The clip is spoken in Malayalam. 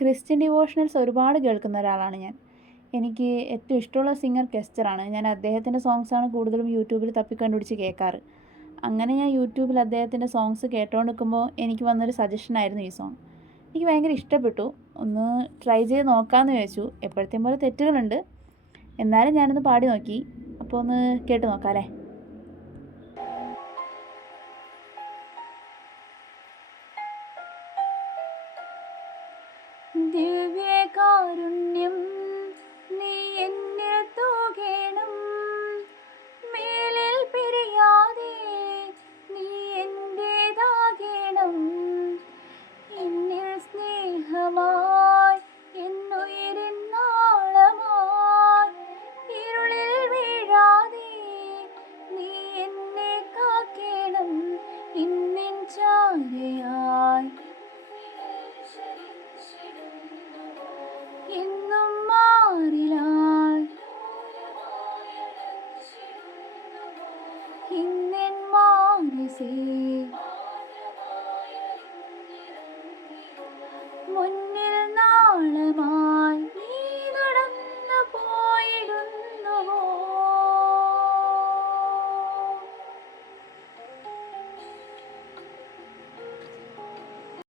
ക്രിസ്ത്യൻ ഡിവോഷണൽസ് ഒരുപാട് കേൾക്കുന്ന ഒരാളാണ് ഞാൻ. എനിക്ക് ഏറ്റവും ഇഷ്ടമുള്ള സിംഗർ കെസ്റ്ററാണ്. ഞാൻ അദ്ദേഹത്തിൻ്റെ സോങ്സാണ് കൂടുതലും യൂട്യൂബിൽ തപ്പിക്കണ്ടുപിടിച്ച് കേൾക്കാറ്. അങ്ങനെ ഞാൻ യൂട്യൂബിൽ അദ്ദേഹത്തിൻ്റെ സോങ്സ് കേട്ടുകൊണ്ട് നിൽക്കുമ്പോൾ എനിക്ക് വന്നൊരു സജഷനായിരുന്നു ഈ സോങ്. എനിക്ക് ഭയങ്കര ഇഷ്ടപ്പെട്ടു. ഒന്ന് ട്രൈ ചെയ്ത് നോക്കാമെന്ന് വിചാരിച്ചു. എപ്പോഴത്തെയും പോലെ തെറ്റുകളുണ്ട്, എന്നാലും ഞാനൊന്ന് പാടി നോക്കി. അപ്പോൾ ഒന്ന് കേട്ട് നോക്കാം അല്ലേ. ദിവ്യകാരുണ്യം നീ എന്നിൽ തൂകേണം, മേലിൽ പിരിയാതെ നീ എൻ്റേതാകേണം. എന്നിൽ സ്നേഹമായി എന്നുയിരിൻ നാളമായി, ഇരുളിൽ വീഴാതെ നീ എന്നെ കാക്കേണം. ഇന്നിൻ ചാരയായി എന്നും മാറിലായി ഇന്നെൻ മാനസേ മുൻ